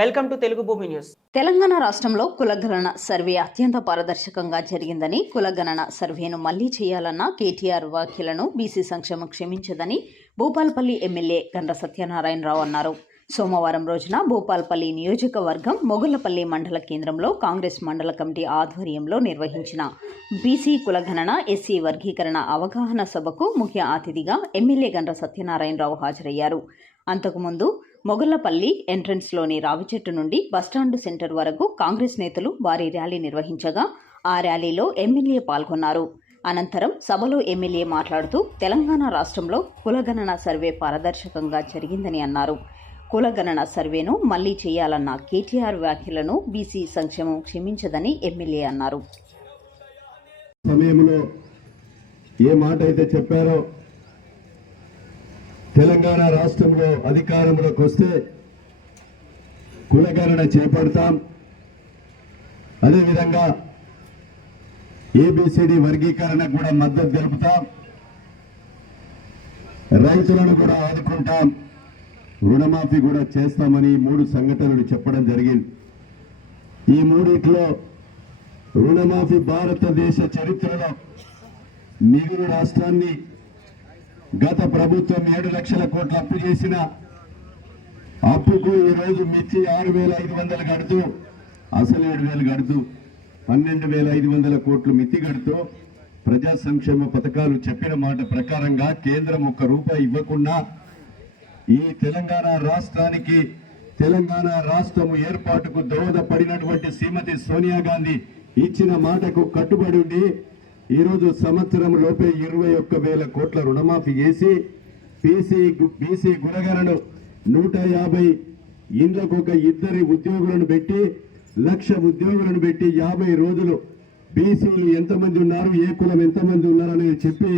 Welcome to Telugu భూమి news. Telangana రాష్ట్రంలో కులగణన సర్వే అత్యంత పారదర్శకంగా జరిగిందని కులగణన సర్వేను మళ్ళీ చేయాలన్న కేటీఆర్ వ్యాఖ్యలను బీసీ సంక్షేమం క్షమించదని భూపాల్పల్లి ఎమ్మెల్యే గండ్ర సత్యనారాయణరావు అన్నారు. సోమవారం రోజున భూపాల్పల్లి నియోజకవర్గం మొగుళ్ళపల్లి మండల కేంద్రంలో కాంగ్రెస్ మండల కమిటీ ఆధ్వర్యంలో నిర్వహించిన బీసీ కులగణన ఎస్సీ వర్గీకరణ అవగాహన సభకు ముఖ్య అతిథిగా ఎమ్మెల్యే గండ్ర సత్యనారాయణరావు హాజరయ్యారు. అంతకుముందు మొగళ్ళపల్లి ఎంట్రన్స్లోని రావిచెట్టు నుండి బస్టాండ్ సెంటర్ వరకు కాంగ్రెస్ నేతలు భారీ ర్యాలీ నిర్వహించగా ఆ ర్యాలీలో ఎమ్మెల్యే పాల్గొన్నారు. అనంతరం సభలో ఎమ్మెల్యే మాట్లాడుతూ తెలంగాణ రాష్ట్రంలో కులగణన సర్వే పారదర్శకంగా జరిగిందని అన్నారు. కులగణన సర్వేను మళ్ళీ చేయాలన్న కేటీఆర్ వ్యాఖ్యలను బీసీ సంక్షేమం క్షమించదని ఎమ్మెల్యే అన్నారు. సమయంలో ఏ మాట అయితే చెప్పారో తెలంగాణ రాష్ట్రంలో అధికారంలోకి వస్తే కులగణన చేపడతాం. అదేవిధంగా ఏబిసిడి వర్గీకరణ కూడా మద్దతు తెలుపుతాం. రైతులను కూడా ఆదుకుంటాం. రుణమాఫీ కూడా చేస్తామని మూడు సంఘటనలు చెప్పడం జరిగింది. ఈ మూడిట్లో రుణమాఫీ భారతదేశ చరిత్రలో మిగులు రాష్ట్రాన్ని గత ప్రభుత్వం ఏడు లక్షల కోట్ల అప్పు చేసిన అప్పుకు ఈరోజు మిర్చి ఆరు వేల ఐదు వందలు కడుతూ అసలు ఏడు వేలు కడుతూ పన్నెండు వేల ఐదు వందల కోట్లు మితి కడుతూ ప్రజా సంక్షేమ పథకాలు చెప్పిన మాట ప్రకారంగా కేంద్రం ఒక్క రూపాయి ఇవ్వకుండా ఈ తెలంగాణ రాష్ట్రానికి తెలంగాణ రాష్ట్రము ఏర్పాటుకు దోహదపడినటువంటి శ్రీమతి సోనియా గాంధీ ఇచ్చిన మాటకు కట్టుబడి ఉండి ఈరోజు సంవత్సరం లోపే ఇరవై ఒక్క వేల కోట్ల రుణమాఫీ చేసి పీసీ బీసీ గుణగణను నూట యాభై ఇండ్లకు ఒక ఇద్దరి ఉద్యోగులను పెట్టి లక్ష ఉద్యోగులను పెట్టి యాభై రోజులు బీసీలు ఎంతమంది ఉన్నారు ఏ కులం ఎంతమంది ఉన్నారు చెప్పి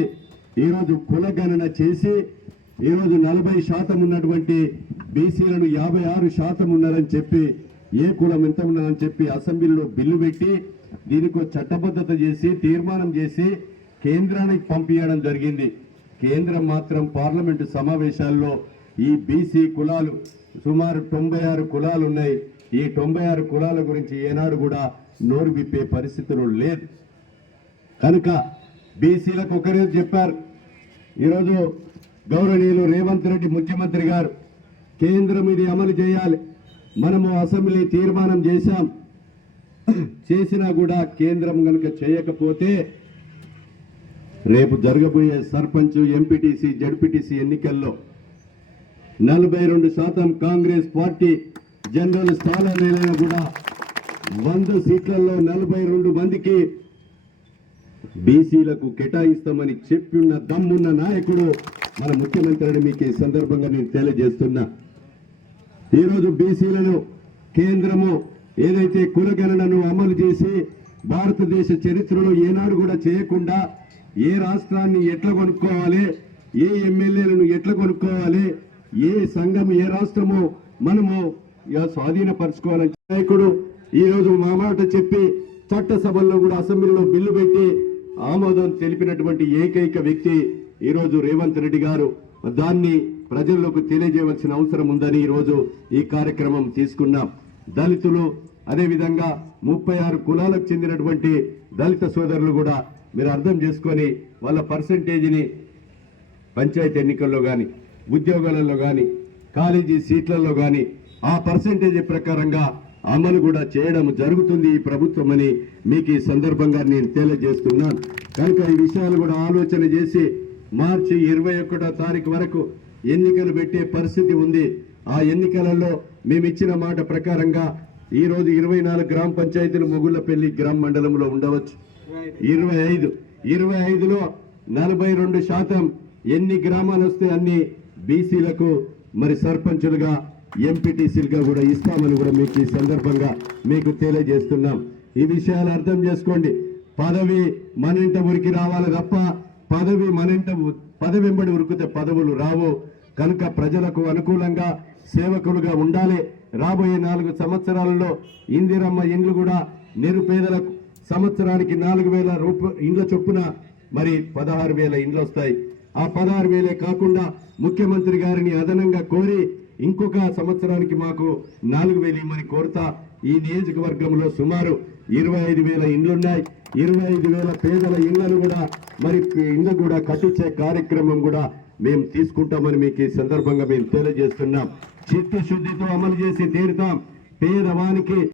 ఈరోజు కులగణన చేసి ఈరోజు నలభై శాతం ఉన్నటువంటి బీసీలను యాభై ఆరు శాతం ఉన్నారని చెప్పి ఏ కులం ఎంత ఉన్నారని చెప్పి అసెంబ్లీలో బిల్లు పెట్టి దీనికి చట్టబద్ధత చేసి తీర్మానం చేసి కేంద్రానికి పంపించడం జరిగింది. కేంద్రం మాత్రం పార్లమెంటు సమావేశాల్లో ఈ బీసీ కులాలు సుమారు తొంభై ఆరు కులాలు ఉన్నాయి ఈ తొంభై ఆరు కులాల గురించి ఏనాడు కూడా నోరు విప్పే పరిస్థితులు లేదు. కనుక బీసీలకు ఒకరే చెప్పారు. ఈరోజు గౌరవనీయులు రేవంత్ రెడ్డి ముఖ్యమంత్రి గారు కేంద్రం ఇది అమలు చేయాలి. మనము అసెంబ్లీ తీర్మానం చేశాం. చేసినా కూడా కేంద్రం కనుక చేయకపోతే రేపు జరగబోయే సర్పంచ్ ఎంపీటీసీ జడ్పీటీసీ ఎన్నికల్లో నలభై రెండు శాతం కాంగ్రెస్ పార్టీ జనరల్ స్థానాలైనా కూడా వంద సీట్లలో నలభై రెండు మందికి బీసీలకు కేటాయిస్తామని చెప్పిన దమ్మున్న నాయకుడు మన ముఖ్యమంత్రిని మీకు ఈ సందర్భంగా నేను తెలియజేస్తున్నా. ఈరోజు బీసీలను కేంద్రము ఏదైతే కులగణనను అమలు చేసి భారతదేశ చరిత్రలో ఏనాడు కూడా చేయకుండా ఏ రాష్ట్రాన్ని ఎట్లా కొనుక్కోవాలి ఏ ఎమ్మెల్యేలను ఎట్లా కొనుక్కోవాలి ఏ సంఘం ఏ రాష్ట్రము మనము ఇక స్వాధీనపరచుకోవాలని నాయకుడు ఈరోజు మా మాట చెప్పి చట్టసభల్లో కూడా అసెంబ్లీలో బిల్లు పెట్టి ఆమోదం తెలిపినటువంటి ఏకైక వ్యక్తి ఈరోజు రేవంత్ రెడ్డి గారు. దాన్ని ప్రజల్లోకి తెలియజేయవలసిన అవసరం ఉందని ఈరోజు ఈ కార్యక్రమం తీసుకున్నాం. దళితులు అదేవిధంగా ముప్పై ఆరు కులాలకు చెందినటువంటి దళిత సోదరులు కూడా మీరు అర్థం చేసుకొని వాళ్ళ పర్సంటేజ్ని పంచాయతీ ఎన్నికల్లో కానీ ఉద్యోగాలలో కానీ కాలేజీ సీట్లలో కానీ ఆ పర్సంటేజ్ ప్రకారంగా అమలు కూడా చేయడం జరుగుతుంది ఈ ప్రభుత్వం అని మీకు ఈ సందర్భంగా నేను తెలియజేస్తున్నాను. కనుక ఈ విషయాలు కూడా ఆలోచన చేసి మార్చి ఇరవై ఒకటో తారీఖు వరకు ఎన్నికలు పెట్టే పరిస్థితి ఉంది. ఆ ఎన్నికలలో మేము ఇచ్చిన మాట ప్రకారంగా ఈ రోజు ఇరవై నాలుగు గ్రామ పంచాయతీలు మొగుళ్ళపల్లి గ్రామ మండలంలో ఉండవచ్చు. ఇరవై ఐదు ఇరవై ఐదులో నలభై రెండు శాతం ఎన్ని గ్రామాలు వస్తే అన్ని బీసీలకు మరి సర్పంచులుగా ఎంపీటీసీలుగా కూడా ఇస్తామని కూడా మీకు ఈ సందర్భంగా మీకు తెలియజేస్తున్నాం. ఈ విషయాలు అర్థం చేసుకోండి. పదవి మన ఇంట ఉరికి రావాలి తప్ప పదవి మన ఇంట ఉ- పదవి వెంబడి ఉరికితే పదవులు రావు. కనుక ప్రజలకు అనుకూలంగా సేవకులుగా ఉండాలి. రాబోయే నాలుగు సంవత్సరాలలో ఇందిరమ్మ ఇండ్లు కూడా నిరుపేదలకు సంవత్సరానికి నాలుగు వేల రూప ఇండ్ల చొప్పున మరి పదహారు వేల ఇండ్లు వస్తాయి. ఆ పదహారు వేలే కాకుండా ముఖ్యమంత్రి గారిని అదనంగా కోరి ఇంకొక సంవత్సరానికి మాకు నాలుగు వేలు ఇమ్మని కోరుతా. ఈ నియోజకవర్గంలో సుమారు ఇరవై ఐదు వేల ఇండ్లున్నాయి. ఇరవై ఐదు వేల పేదల ఇళ్ళను కూడా మరి ఇండ్లు కూడా కట్టించే కార్యక్రమం కూడా మేము తీసుకుంటామని మీకు ఈ సందర్భంగా మేము తెలియజేస్తున్నాం. చిత్తశుద్ధితో అమలు చేసి తీరుతాం. పేదవానికి